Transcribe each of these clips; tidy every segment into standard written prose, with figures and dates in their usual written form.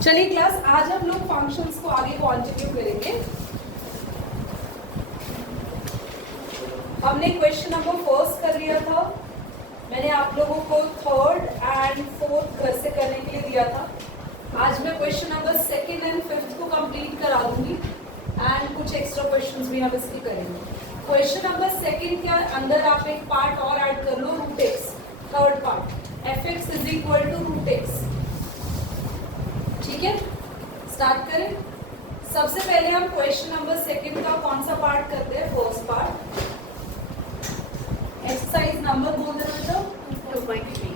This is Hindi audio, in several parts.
चलिए क्लास, आज हम लोग फंक्शंस को आगे कंटिन्यू करेंगे। हमने क्वेश्चन नंबर फर्स्ट कर लिया था। मैंने आप लोगों को थर्ड एंड फोर्थ घर से करने के लिए दिया था। आज मैं question number second and fifth को कंप्लीट करा दूंगी एंड कुछ एक्स्ट्रा क्वेश्चंस भी हम इसके करेंगे। क्वेश्चन नंबर सेकंड के अंदर आप एक पार्ट और ऐड कर लो, रूट एक्स। थर्ड पार्ट एफ(x) is equal to root x. ठीक है, स्टार्ट करें। सबसे पहले हम क्वेश्चन नंबर सेकंड का कौन सा पार्ट करते हैं? First part. एक्सरसाइज नंबर बोल देना तो 2.3।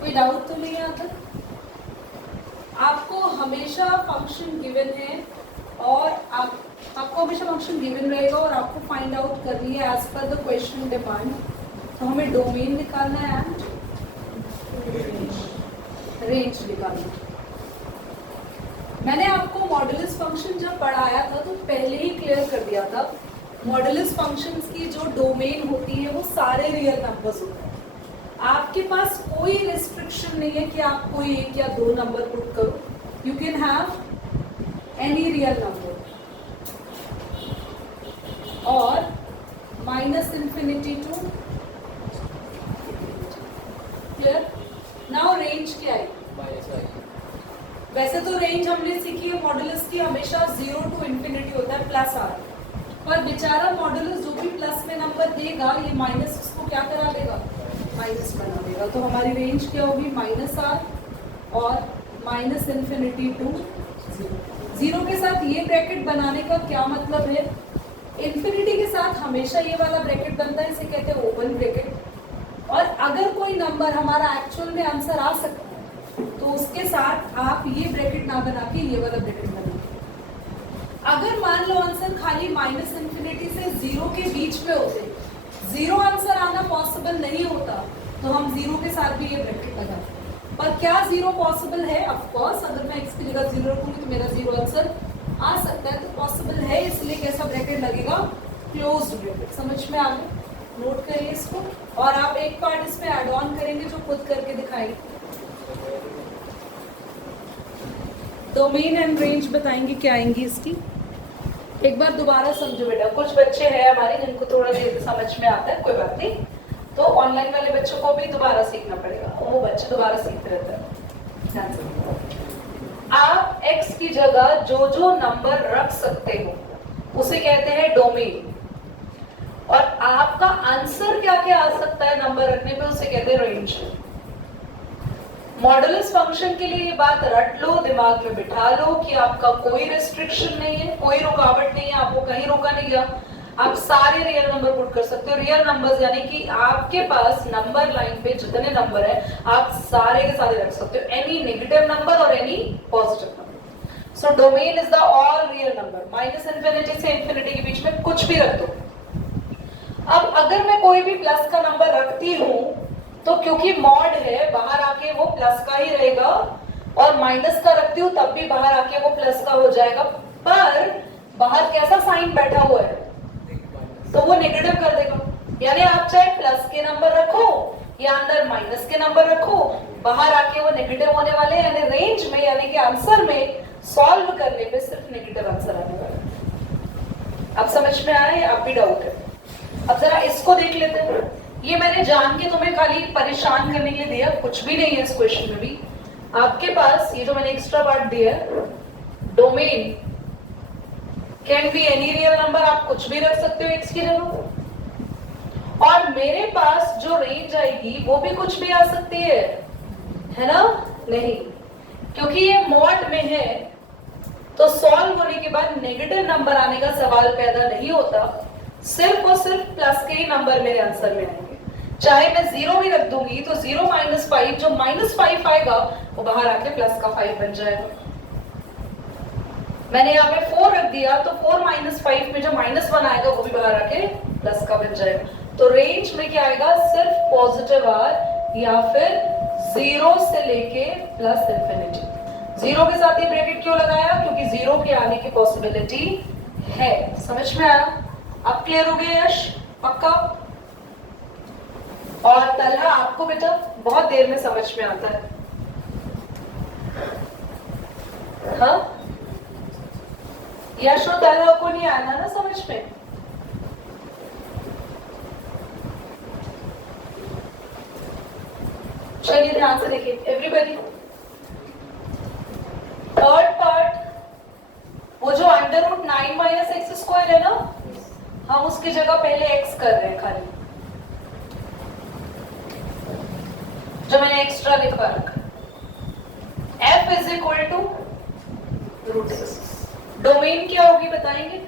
कोई डाउट तो नहीं आता? आपको हमेशा फंक्शन गिवन है और आपको हमेशा फंक्शन गिवन रहेगा और आपको फाइंड आउट करनी है as per the question demand. तो हमें डोमेन निकालना है एंड रेंज निकालना। मैंने आपको मॉडुलस फंक्शन जब पढ़ाया था तो पहले ही क्लियर कर दिया था, मॉडुलस फंक्शंस की जो डोमेन होती है वो सारे रियल नंबर्स होते हैं। आपके पास कोई रिस्ट्रिक्शन नहीं है कि आप कोई एक या दो नंबर पुट करो। You can have any real number और minus infinity to. Clear? Now range क्या है? वैसे तो रेंज हमने सीखी है मॉडुलस की, हमेशा 0 टू इन्फिनिटी होता है प्लस आर। पर बेचारा मॉडुलस जो भी प्लस में नंबर देगा, ये माइनस उसको क्या करा देगा? माइनस बना देगा। तो हमारी रेंज क्या होगी? माइनस आर और माइनस इन्फिनिटी टू 0 के साथ ये ब्रैकेट बनाने का क्या मतलब है? इन्फिनिटी के साथ हमेशा ये वाला ब्रैकेट बनता है, इसे कहते हैं ओपन ब्रैकेट। और अगर कोई नंबर हमारा एक्चुअल में आंसर आ सकता है तो उसके साथ आप ये ब्रैकेट ना बना के ये वाला ब्रैकेट बना। अगर मान लो आंसर खाली माइनस इन्फिनिटी से 0 के बीच में होते, 0 आंसर आना पॉसिबल नहीं होता, तो हम 0 के साथ भी ये ब्रैकेट लगाते। पर क्या 0 पॉसिबल है? ऑफ कोर्स, अगर मैं x की जगह 0 रखूंगी तो मेरा 0 आंसर आ सकता है, तो पॉसिबल है। इसलिए कैसा ब्रैकेट लगेगा? Closed bracket. समझ में आ गया? नोट करिए इसको। और आप एक पार्ट इसमें ऐड ऑन करेंगे जो खुद करके दिखाएंगे। डोमेन एंड रेंज बताएंगे क्या आएंगी इसकी। एक बार दोबारा समझो बेटा, कुछ बच्चे हैं हमारे जिनको थोड़ा देर समझ में आता है, कोई बात नहीं, तो ऑनलाइन वाले बच्चों को भी दोबारा सीखना पड़ेगा। वो बच्चे दोबारा सीखते रहते हैं। आप x की जगह जो जो नंबर रख सकते हो उसे कहते हैं डोमेन। और आपका आंसर क्या क्या आ सकता है नंबर रखने पे, उसे कहते हैं रेंज। मॉडुलस फंक्शन के लिए ये बात रट लो, दिमाग में बिठा लो कि आपका कोई रिस्ट्रिक्शन नहीं है, कोई रुकावट नहीं है, आपको कहीं रोका नहीं गया। आप सारे रियल नंबर पुट कर सकते हो। रियल नंबर्स यानी कि आपके पास नंबर लाइन पे जितने नंबर है आप सारे के सारे रख सकते हो, एनी नेगेटिव नंबर और any positive number. So domain is the all real number. Minus infinity से इन्फिनिटी के बीच में कुछ भी रख दो। अब अगर मैं कोई भी प्लस का नंबर रखती हूं तो क्योंकि मॉड है, बाहर आके वो प्लस का ही रहेगा, और माइनस का रखती हूँ तब भी बाहर आके वो प्लस का हो जाएगा। पर बाहर कैसा साइन बैठा हुआ है तो वो नेगेटिव कर देगा। यानी आप चाहे प्लस के नंबर रखो या अंदर माइनस के नंबर रखो, बाहर आके वो नेगेटिव होने वाले हैं। यानी रेंज में, यानी कि आंसर में सॉल्व करने पे सिर्फ नेगेटिव आंसर आने वाला है। अब समझ में आया या आप भी डाउट है? अब जरा इसको देख लेते हैं। ये मैंने जान के तुम्हें खाली परेशान करने के लिए दिया, कुछ भी नहीं है इस क्वेश्चन में भी। आपके पास ये जो मैंने एक्स्ट्रा पार्ट दिया है, domain can be any real number, आप कुछ भी रख सकते हो x की जगह। और मेरे पास जो रेंज आएगी वो भी कुछ भी आ सकती है ना? नहीं, क्योंकि ये मॉड में है तो सॉल्व होने के बाद नेगेटिव नंबर आने का सवाल पैदा नहीं होता। सिर्फ और सिर्फ प्लस के ही नंबर मेरे आंसर में आएंगे। चाहे मैं 0 भी रख दूंगी तो 0 - 5, जो -5 आएगा वो बाहर आके प्लस का 5 बन जाएगा। मैंने यहाँ पे 4 रख दिया तो 4 - 5 में जो -1 आएगा वो भी बाहर आके प्लस का बन जाएगा। तो रेंज में क्या आएगा? सिर्फ पॉजिटिव आर या फिर 0 से लेके प्लस इन्फिनिटी। 0 के साथ ये ब्रैकेट क्यों लगाया? क्योंकि 0 के आने की पॉसिबिलिटी है। समझ में आया? अब क्लियर हो गया यश? पक्का? और तलहा आपको बेटा बहुत देर में समझ में आता है, हाँ? यश और तलहा को नहीं आना ना समझ में? चलिए ध्यान से देखिए एवरीबॉडी, थर्ड पार्ट, वो जो under root 9 minus x square है ना, हम उसकी जगह पहले एक्स कर रहे हैं खाली, जो मैंने एक्स्ट्रा लिखवा रखा। f is equal to root x. Domain क्या होगी बताएंगे?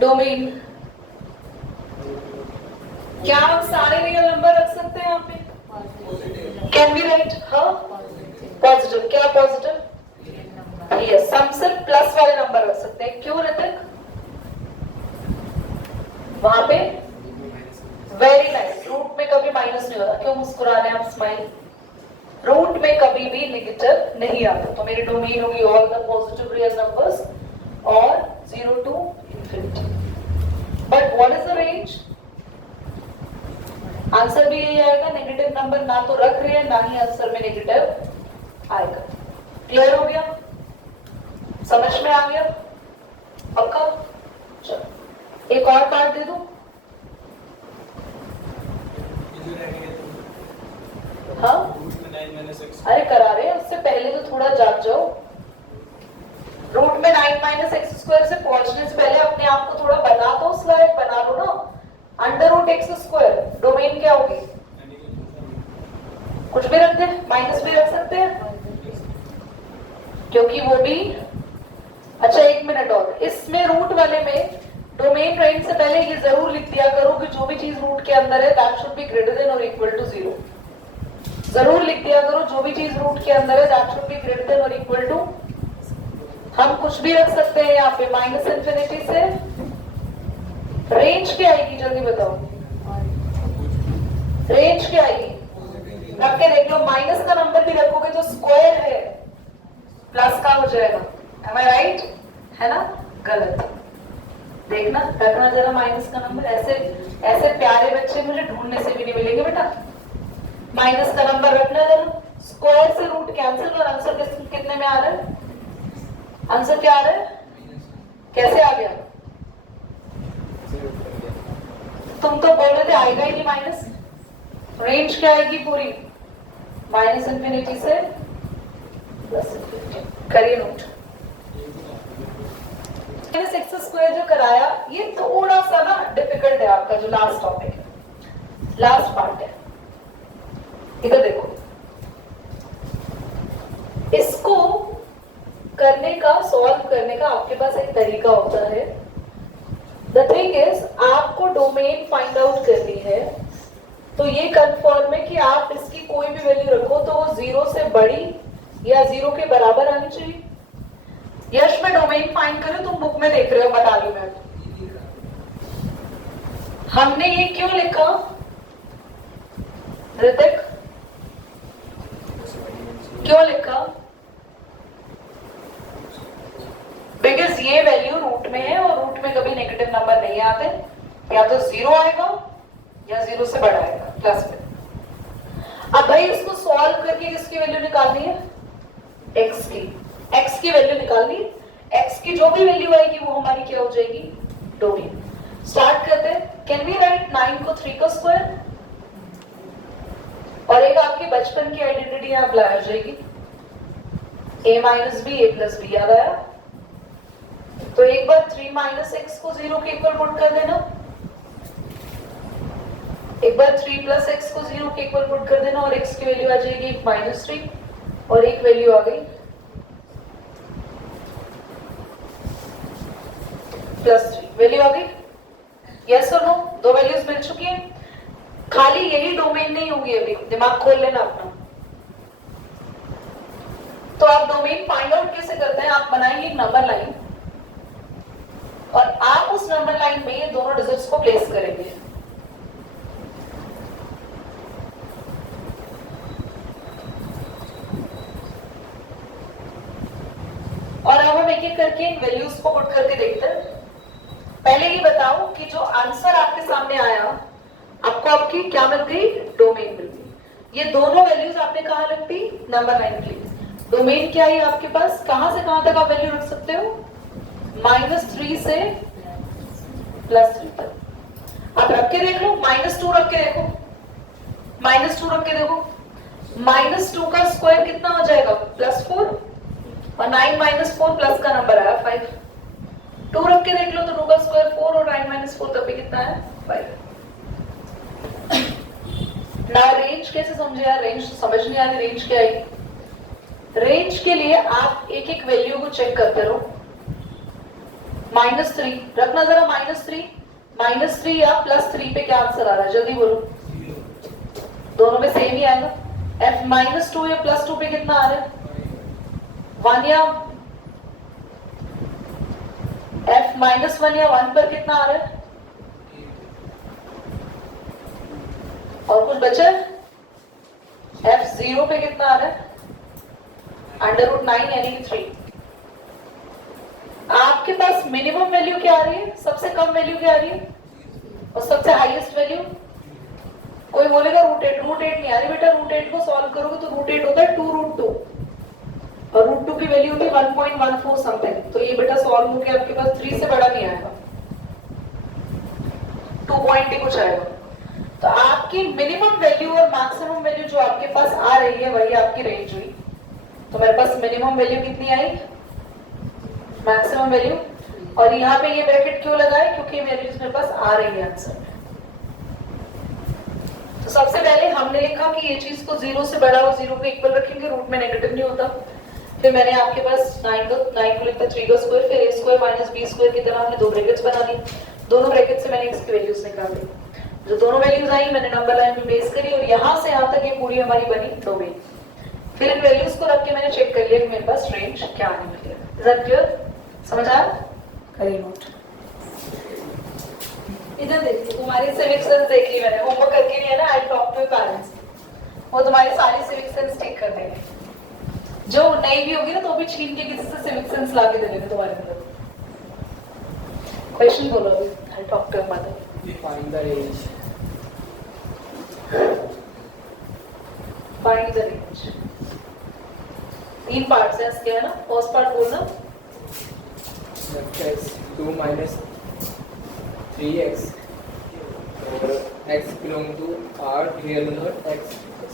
डोमेन क्या हम सारे रियल नंबर रख सकते हैं यहाँ पे? Can be right? हाँ, पॉजिटिव। क्या पॉजिटिव? यस, हम सिर्फ प्लस वाले नंबर रख सकते हैं। क्यों ऋतिक? वहां पे वेरी नाइस, रूट में कभी माइनस नहीं होता। क्यों मुस्कुरा रहे हैं आप? स्माइल। रूट में कभी भी नेगेटिव नहीं आता, तो मेरी डोमेन होगी all the positive real numbers और 0 to infinity। But what is the range? Answer भी यही आएगा, नेगेटिव नंबर ना तो रख रहे हैं ना ही आंसर में नेगेटिव आएगा। क्लियर हो गया? समझ में आ गया? पक्का? चलो एक और पार्ट दे दूं? हाँ, अरे करा रहे हैं, उससे पहले तो थोड़ा जाग जाओ। रूट में 9 माइनस एक्स स्क्वायर से पहुंचने से पहले अपने आप को थोड़ा बना दो, स्लाइड बना लो ना। Under root x square, domain क्या होगी? कुछ भी रख दे, माइनस भी रख सकते हैं क्योंकि वो भी। अच्छा एक मिनट और, इसमें रूट वाले में डोमेन रेंज से पहले ये जरूर लिख दिया करो कि जो भी चीज रूट के अंदर है that should be greater than और इक्वल टू 0। जरूर लिख दिया करो जो भी चीज रूट के अंदर है that should be greater than और इक्वल टू। हम कुछ भी रख सकते हैं यहाँ पे, माइनस इंफिनिटी से रेंज क्या आएगी? जल्दी बताओ, रेंज क्या आएगी? रख के देख लो, माइनस का नंबर भी रखोगे तो स्क्वायर है, प्लस का हो जाएगा। एम आई राइट? है ना? गलत। देखना, रखना जरा माइनस का नंबर। ऐसे ऐसे प्यारे बच्चे मुझे ढूंढने से भी नहीं मिलेंगे बेटा। माइनस का नंबर रखना जरा, स्क्वायर से रूट कैंसिल और आंसर कितने में आ रहा है? आंसर क्या आ रहा है? कैसे आ गया? तुम तो बोल रहे थे आएगा ही नहीं माइनस। रेंज क्या आएगी पूरी? माइनस इंफिनिटी से प्लस इंफिनिटी। करिए नोट। माइनस एक्स स्क्वायर जो कराया, ये थोड़ा सा ना डिफिकल्ट है आपका जो लास्ट टॉपिक है, लास्ट पार्ट है। इधर देखो, इसको करने का, सॉल्व करने का आपके पास एक तरीका होता है। द थिंग इज, आपको डोमेन फाइंड आउट करनी है, तो ये कंफर्म है कि आप इसकी कोई भी वैल्यू रखो तो वो 0 से बड़ी या 0 के बराबर आनी चाहिए। यश में डोमेन फाइंड करो, तुम बुक में देख रहे हो, बता रही मैं। हमने ये क्यों लिखा ऋतिक? क्यों लिखा? बिकॉज ये वैल्यू रूट में है और रूट में कभी नेगेटिव नंबर नहीं आते, या तो 0 आएगा या 0 से बड़ा आएगा, प्लस में। अब भाई इसको सॉल्व करके किसकी वैल्यू निकालनी है? x की। x की वैल्यू निकालनी है, x की जो भी वैल्यू आएगी वो हमारी क्या हो जाएगी? डोमेन। स्टार्ट करते हैं। कैन वी राइट 9 को 3 का स्क्वायर? और एक आपकी बचपन की आइडेंटिटी अप्लाई हो जाएगी, a minus B, a plus B. याद आया? तो एक बार 3 माइनस एक्स को 0 के इक्वल पुट कर देना, एक बार 3 प्लस एक्स को 0 के इक्वल पुट कर देना और x की वैल्यू आ जाएगी माइनस 3 और एक वैल्यू आ गई प्लस 3। वैल्यू आ गई? यस और नो? दो वैल्यूज मिल चुकी हैं। खाली यही डोमेन नहीं होगी, अभी दिमाग खोल लेना अपना। तो आप डोमेन फाइंड आउट कैसे करते हैं? आप बनाएंगे एक नंबर लाइन और आप उस नंबर लाइन में ये दोनों डिजिट्स को प्लेस करेंगे। और अब हम एक एक एक करके इन वैल्यूज को पुट करके देखते हैं। पहले ये बताओ कि जो आंसर आपके सामने आया आपको आपकी क्या मिल गई, डोमेन मिल गई। ये दोनों वैल्यूज आपने कहाँ रख दी, नंबर लाइन की। डोमेन क्या है आपके पास, कहां से कहां तक आप वैल्यू रख सकते हो, -3 से +3 तक। आप रख के देख लो, -2 रख के देखो, -2 रख के देखो, -2 का स्क्वायर कितना हो जाएगा, +4, और 9 - 4 प्लस का नंबर आया 5। 2 रख के देख लो तो 2 का स्क्वायर 4 और 9 - 4 तब भी कितना है, 5। ना रेंज कैसे समझे यार, रेंज समझ नहीं आ रही, रेंज क्या है। रेंज के लिए आप एक एक वैल्यू को चेक करते रहो। -3 रखना जरा, -3 या +3 पे क्या आंसर आ रहा है, जल्दी बोलो। दोनों में सेम ही आएगा। f -2 या +2 पे कितना आ रहा है, 1 या f -1 या 1 पर कितना आ रहा है, और कुछ बचा, f 0 पे कितना आ रहा है, √9 यानी कि 3। आपके पास मिनिमम वैल्यू क्या आ रही है, सबसे कम वैल्यू क्या आ रही है, और सबसे हाईएस्ट वैल्यू। कोई बोलेगा √8 नहीं आ रही बेटा, √8 को सॉल्व करोगे तो √8 होता है 2√2, और √2 की वैल्यू होती है 1.14 समथिंग। तो ये बेटा सॉल्व होकर आपके पास 3 से बड़ा नहीं आएगा, 2 पॉइंट ही कुछ आएगा। तो आपकी मिनिमम वैल्यू और मैक्सिमम वैल्यू जो आपके पास आ रही है वही आपकी रेंज हुई। तो मेरे पास मिनिमम वैल्यू कितनी आई, मैक्सिमम वैल्यू, और यहाँ पे ये ब्रैकेट क्यों लगाए, क्योंकि वैल्यूज मेरे पास आ रही है आंसर में। तो सबसे पहले हमने लिखा कि ये चीज को 0 से बड़ा और 0 को इक्वल रखेंगे, रूट में नेगेटिव नहीं होता। फिर मैंने आपके पास 9 को लिखा 3 का स्क्वायर, फिर a स्क्वायर - b स्क्वायर की तरह हमने दो ब्रैकेट्स बना ली। दोनों ब्रैकेट से मैंने इसकी वैल्यूज निकाल दी। जो दोनों वैल्यूज आई मैंने नंबर लाइन में बेस करी, और यहाँ से यहाँ तक ये पूरी हमारी बनी डोमेन। फिर इन वैल्यूज को रख के मैंने चेक कर लिया कि मेरे पास रेंज क्या आने वाली है। इज दैट क्लियर, समझ आया, करिए नोट। इधर देखिए, तुम्हारी सिविक सेंस देख ली मैंने, होमवर्क करके नहीं है ना, आई टॉक टू पेरेंट्स, वो तुम्हारी सारी सिविक सेंस ठीक कर देंगे। जो नहीं भी होगी ना तो भी छीन के किसी से सिविक सेंस ला के दे देंगे तुम्हारे अंदर। क्वेश्चन बोलो, I talk to mother. Find the range. Find the range. 3 parts हैं इसके, है ना। फर्स्ट पार्ट बोलना, x 2 minus 3x और x belong to R real number x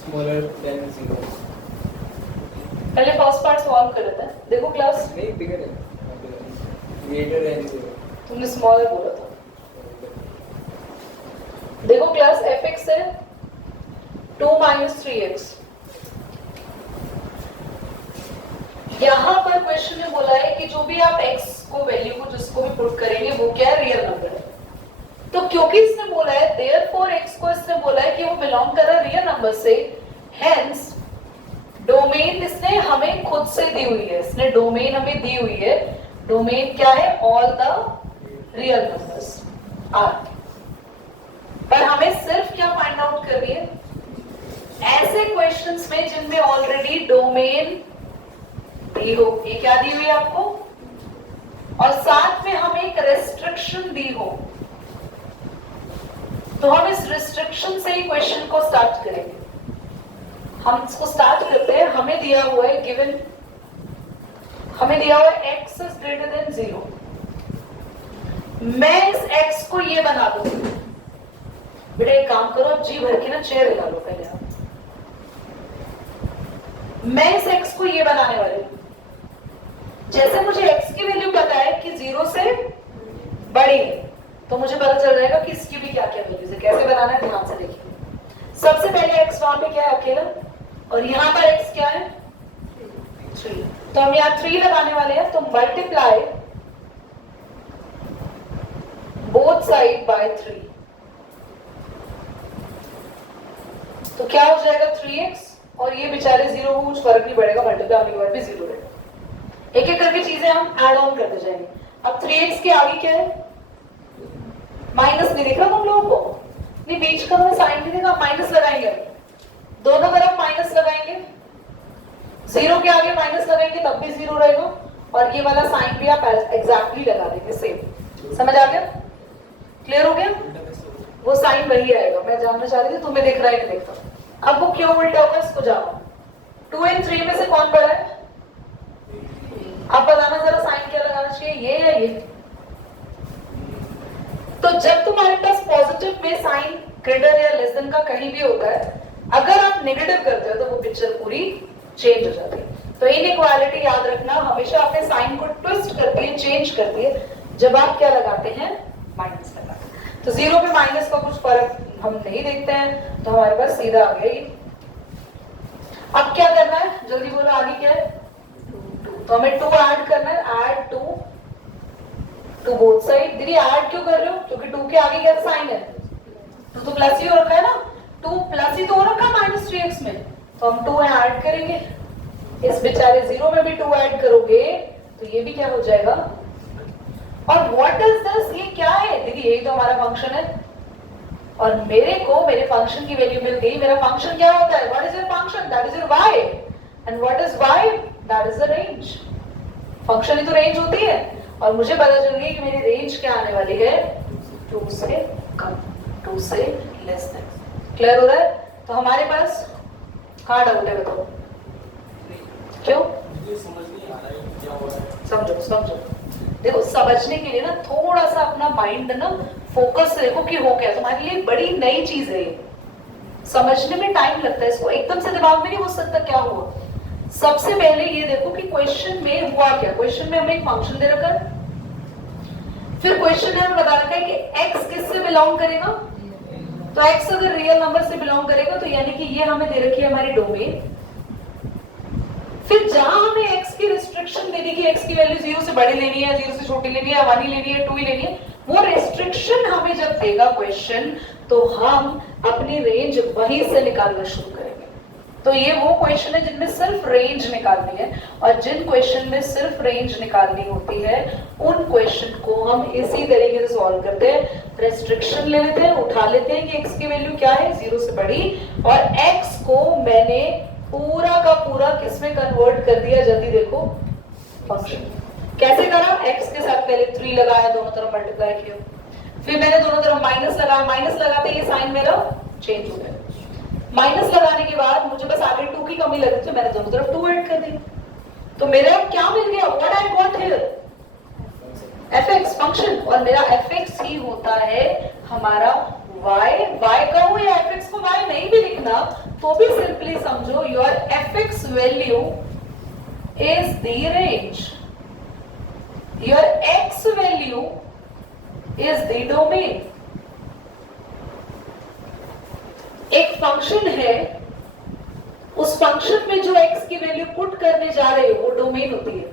smaller than 0. पहले फर्स्ट पार्ट सॉल्व कर लेते हैं। देखो क्लास, नहीं bigger है, greater than 0. तुमने स्मॉलर बोला था। देखो क्लास, fx है 2 - 3x। यहां पर क्वेश्चन में बोला है कि जो भी आप x को वैल्यू को जिसको भी पुट करेंगे वो क्या है, रियल नंबर है। तो क्योंकि इसने बोला है देयरफॉर x को इसने बोला है कि वो बिलोंग कर रहा है रियल नंबर से, हेंस डोमेन इसने हमें खुद से दी हुई है। इसने डोमेन हमें दी हुई है। डोमेन क्या है, all the real numbers are. पर हमें सिर्फ क्या फाइंड आउट करनी है, ऐसे क्वेश्चंस में जिनमें ऑलरेडी डोमेन दी हो। ये क्या दी हुई है आपको, और साथ में हमें एक रेस्ट्रिक्शन दी हो, तो हम इस रेस्ट्रिक्शन से ही क्वेश्चन को स्टार्ट करेंगे। हम इसको स्टार्ट करते हैं। हमें दिया हुआ है गिवन, हमें दिया हुआ है x इज ग्रेटर देन 0। मैं इस x को ये बना दूंगी। बेटा एक काम करो, आप जी भर के ना चेयर हिला लो पहले आप। मैं इस x को ये बनाने वाली हूं। जैसे मुझे x की वैल्यू पता है कि 0 से बड़ी है, तो मुझे पता चल जाएगा कि इसकी भी क्या क्या वैल्यूज है। कैसे बनाना है ध्यान से देखिए। सबसे पहले x वहां पे क्या है, अकेला, और यहां पर x क्या है, 3। तो हम यहाँ 3 लगाने वाले हैं। तो मल्टीप्लाई बोथ साइड बाय 3, तो क्या हो जाएगा 3x, और ये बेचारे 0 को कुछ फर्क नहीं पड़ेगा, मल्टीप्लाई होने के बाद भी 0 रहेगा। एक एक करके चीजें हम ऐड ऑन करते जाएंगे। अब 3x के आगे क्या है, माइनस नहीं दिख रहा तुम लोगों को, नहीं बीच का मैं साइन नहीं देखा, माइनस लगाएंगे। दोनों तरफ माइनस लगाएंगे, 0 के आगे माइनस लगाएंगे तब भी 0 रहेगा, और ये वाला साइन भी आप एग्जैक्टली लगा देंगे सेम। समझ आ गया? क्लियर हो गया? वो साइन वही आएगा। मैं जानना चाह रही थी तुम्हें दिख रहा है कि देखता। अब वो क्यों उल्टा होगा इसको जानो। 2 और 3 में से कौन बड़ा है? अब बताना जरा साइन क्या लगाना चाहिए, ये या ये? तो जब तुम्हारे पास पॉजिटिव में साइन ग्रेटर या लेस देन का कहीं भी होता है, अगर आप नेगेटिव करते हो तो वो पिक्चर पूरी चेंज हो जाती है। तो इनइक्वालिटी याद रखना, हमेशा अपने साइन को ट्विस्ट करती है, चेंज करती है जब आप क्या लगाते हैं, माइनस लगाते हैं। तो 0 पे माइनस का कुछ फर्क हम नहीं देखते हैं, तो हमारे पास सीधा आ गया ये। अब क्या करना है, जल्दी बोलो, आगे क्या है? 2। तो हमें 2 ऐड करना है, ऐड 2 टू बोथ साइड। दीदी ऐड क्यों कर रहे हो? क्योंकि 2 के आगे क्या साइन है? 2 तो प्लस ही हो रखा है ना, 2 प्लस ही तो हो रखा है -3x में, तो हम 2 ऐड करेंगे। इस बेचारे 0 में भी 2 ऐड करोगे तो ये भी क्या हो जाएगा। और व्हाट इज दिस, ये क्या है? दीदी यही तो हमारा फंक्शन है, और मेरे को मेरे फंक्शन की वैल्यू मिल गई। मेरा फंक्शन क्या होता है? What is your function? That is your y, and what is y? That is the range. Function ही तो रेंज होती है, और मुझे पता चल गई कि मेरी रेंज क्या आने वाली है, 2 से कम, 2 से लेस देन। क्लियर हो रहा है? तो हमारे पास कहाँ डाउट है बताओ? क्यों? समझो समझो, देखो समझने के लिए ना थोड़ा सा अपना माइंड ना फोकस से देखो कि हो क्या। तुम्हारे लिए बड़ी नई चीज है ये, समझने में टाइम लगता है, इसको एकदम से दिमाग में नहीं घुस सकता क्या हुआ। सबसे पहले ये देखो कि क्वेश्चन में हुआ क्या। क्वेश्चन में हमें एक फंक्शन दे रखा है, फिर क्वेश्चन में हमें बता रखा है कि x किससे बिलोंग करेगा। तो x अगर रियल नंबर से बिलोंग करेगा तो यानी कि ये हमें दे रखी है हमारी डोमेन। फिर जहां हमें x की रिस्ट्रिक्शन दे दी कि x की वैल्यू 0 से बड़ी लेनी है, 0 से छोटी लेनी है, 1 ही लेनी है, 2 ही लेनी है, वो रिस्ट्रिक्शन हमें जब देगा क्वेश्चन, तो हम अपनी रेंज वहीं से निकालना शुरू करेंगे। तो ये वो क्वेश्चन है जिनमें सिर्फ रेंज निकालनी है, और जिन क्वेश्चन में सिर्फ रेंज निकालनी होती है उन क्वेश्चन को हम इसी तरीके से सॉल्व करते हैं। रेस्ट्रिक्शन ले लेते हैं, उठा लेते हैं कि x की वैल्यू क्या है, 0 से बड़ी, और x को मैंने पूरा का पूरा किसमें कन्वर्ट कर दिया, जल्दी देखो, फंक्शन। कैसे करा? x के साथ पहले 3 लगाया, दोनों तरफ मल्टीप्लाई किया, फिर मैंने दोनों तरफ माइनस लगाया, माइनस लगाते ये साइन मेरा चेंज हो गया। माइनस लगाने के बाद मुझे बस आगे 2 की कमी लगी तो मैंने दोनों तरफ 2 ऐड कर दी, तो मेरा क्या मिल गया, what I got here, fx function, और मेरा fx ही होता है हमारा y का हो या fx को y नहीं भी लिखना तो भी सिंपली समझो your fx value is the range, your x value is the domain. एक फंक्शन है, उस फंक्शन में जो x की वैल्यू पुट करने जा रहे हो वो डोमेन होती है,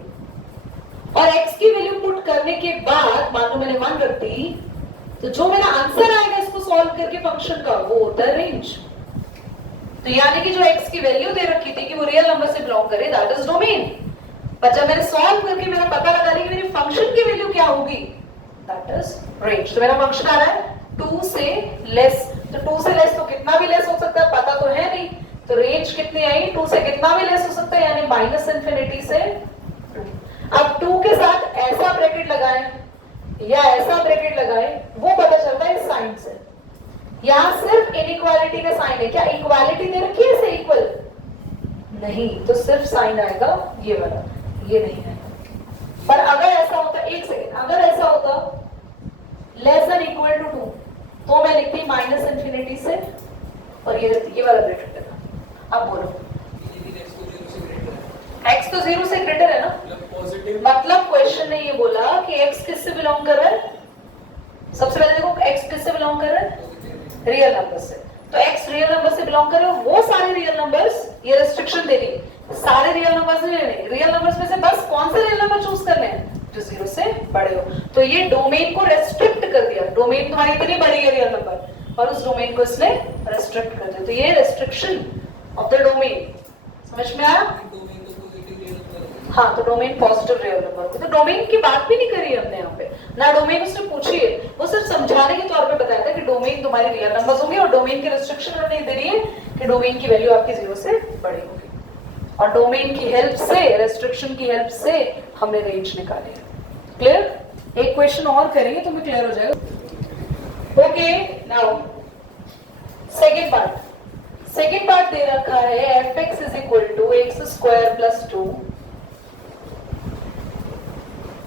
और x की वैल्यू पुट करने के बाद मान लो मैंने 1 रख दी, तो जो मेरा आंसर आएगा इसको सॉल्व करके फंक्शन का, वो होता है रेंज। तो यानी कि जो x की वैल्यू दे रखी थी कि वो रियल नंबर से बिलोंग करे, दैट इज डोमेन। पर जब मैंने सॉल्व करके मेरा पता लगा लिया कि मेरी फंक्शन की वैल्यू क्या होगी, दैट इज रेंज। तो मेरा फंक्शन आ रहा है 2 से लेस, तो 2 से लेस तो कितना भी लेस हो सकता है, पता तो है नहीं, तो रेंज कितनी आई, 2 से कितना भी लेस हो सकता है, यानी -∞ से 2। अब 2 के साथ ऐसा ब्रैकेट लगाएं या ऐसा ब्रैकेट लगाएं, वो पता चलता है इस साइन से। यहां सिर्फ इनइक्वालिटी का साइन है, क्या इक्वालिटी दे रखी है इसे इक्वल? नहीं, तो सिर्फ साइन आएगा ये वाला, ये नहीं आएगा। पर अगर ऐसा होता, एक सेकेंड, अगर ऐसा होता लेस देन इक्वल टू 2, तो मैं लिखती -∞ से, और ये वाला ब्रैकेट देना। अब बोलो, x तो 0 से ग्रेटर है ना, मतलब क्वेश्चन ने ये बोला कि x किससे बिलोंग कर रहा है। सबसे पहले देखो x किससे बिलोंग कर रहा है, रियल नंबर से। तो x रियल नंबर से बिलोंग कर रहे हो, वो सारे रियल नंबर्स, ये रिस्ट्रिक्शन दे दी, सारे रियल नंबर्स नहीं लेने, रियल नंबर्स में से बस कौन से रियल नंबर चूज करने हैं, जो 0 से बड़े हो। तो ये डोमेन को रेस्ट्रिक्ट कर दिया, डोमेन तुम्हारी इतनी बड़ी है रियल नंबर, और उस डोमेन को इसने रेस्ट्रिक्ट कर दिया। तो ये रेस्ट्रिक्शन ऑफ द डोमेन, समझ में आया? हाँ, तो डोमेन पॉजिटिव रियल नंबर को, तो डोमेन की बात भी नहीं करी हमने यहाँ पे, ना डोमेन उसने पूछी है, वो सिर्फ समझाने के तौर पे बताया था कि डोमेन तुम्हारे रियल नंबर्स होंगे, और डोमेन की रिस्ट्रिक्शन हमने दे दी है कि डोमेन की वैल्यू आपकी 0 से बड़ी होगी। और डोमेन की हेल्प से, रेस्ट्रिक्शन की हेल्प से हमने रेंज निकाली। क्लियर? एक क्वेश्चन और करेंगे तो मैं क्लियर हो जाएगा। ओके, नाउ सेकेंड पार्ट दे रखा है fx is equal to x square plus 2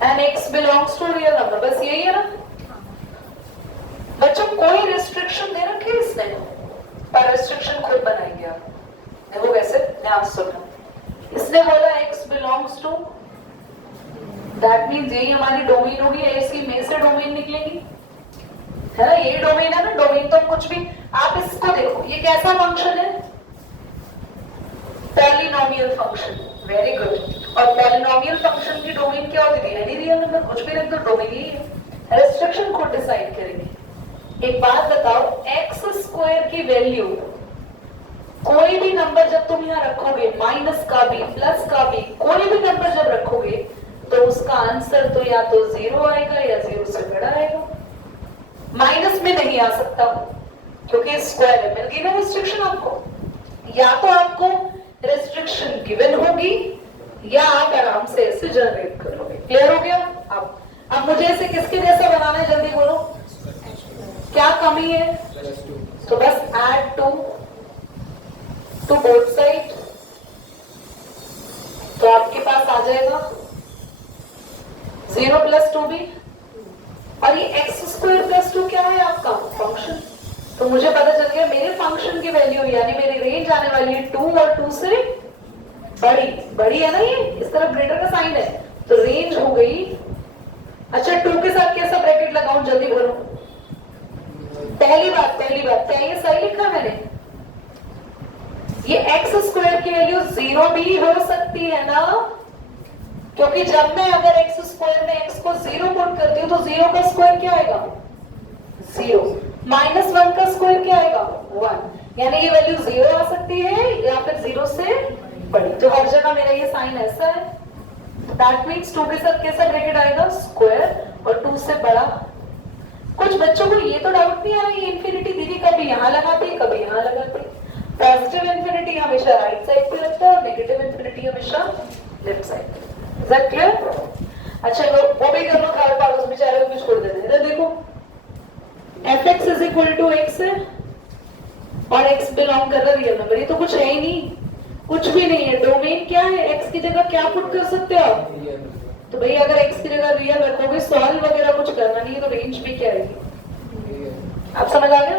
and x belongs to real number. बस यही है ना बच्चों? कोई रिस्ट्रिक्शन दे रखी है इसने, पर रिस्ट्रिक्शन खुद बनाएंगे आप। देखो कैसे, ध्यान सुनो। इसने बोला x belongs to, that means यही हमारी डोमेन होगी, ऐसी में से डोमेन निकलेगी, है ना? ये डोमेन है ना, डोमेन तो कुछ भी। आप इसको देखो, ये कैसा फंक्शन है? Polynomial function. Very good. और पॉलिनोमियल फंक्शन की डोमेन क्या होती है? एनी रियल नंबर, कुछ भी रख दो, डोमेन ही है। रेस्ट्रिक्शन खुद डिसाइड करेंगे। एक बात बताओ, एक्स स्क्वायर की वैल्यू कोई भी नंबर जब तुम यहाँ रखोगे, माइनस का भी प्लस का भी कोई भी नंबर जब रखोगे, तो उसका आंसर तो या तो 0 आएगा या 0 से बड़ा आएगा। माइनस में नहीं आ सकता क्योंकि स्क्वायर है। मिल गई ना रेस्ट्रिक्शन आपको? या तो आपको रेस्ट्रिक्शन गिवन होगी या आप आराम से ऐसे जनरेट करोगे। क्लियर हो गया? अब मुझे इसे किसके जैसा बनाना है, जल्दी बोलो। क्या कमी है? तो बस ऐड टू बोथ साइड, तो आपके पास आ जाएगा 0 प्लस 2 भी। और ये एक्स स्क्वायर प्लस 2 क्या है? आपका फंक्शन। तो मुझे पता चल गया मेरे फंक्शन की वैल्यू यानी मेरी रेंज आने वाली है 2 और 2 से बड़ी है ना, ये इस तरफ ग्रेटर का साइन है, तो रेंज हो गई। अच्छा, 2 के साथ कैसा ब्रैकेट लगाऊं, जल्दी बोलो। पहली बात क्या ये सही लिखा मैंने? ये एक्स स्क्वायर की वैल्यू 0 भी हो सकती है ना, क्योंकि जब मैं अगर एक्स स्क्वायर में एक्स को 0 पुट करती हूँ तो 0 का स्क्वायर क्या आएगा? 0। -1 का स्क्वायर क्या आएगा? 1। यानी ये वैल्यू 0 आ सकती है या फिर 0 से बड़ी। तो हर जगह मेरा ये साइन ऐसा है। दैट मीन्स 2 के साथ कैसा ब्रैकेट आएगा? स्क्वायर, और 2 से बड़ा। कुछ बच्चों को ये तो डाउट नहीं आ रहा, ये इंफिनिटी दीदी कभी यहाँ लगाती कभी यहाँ लगाती। पॉजिटिव इंफिनिटी हमेशा राइट साइड पे लगता है और नेगेटिव इंफिनिटी हमेशा लेफ्ट साइड पे। Is that clear? अच्छा, वो भी कर लो, थर्ड पार्ट उस बेचारे को भी छोड़ देना। इधर देखो, fx is equal to x है और x बिलोंग कर रहा है रियल नंबर। ये तो कुछ है ही नहीं, कुछ भी नहीं है। डोमेन क्या है? x की जगह क्या पुट कर सकते हो आप? तो भाई अगर x की जगह रियल रखोगे, सॉल्व वगैरह कुछ करना नहीं है, तो रेंज भी क्या आएगी? आप समझ आ गया?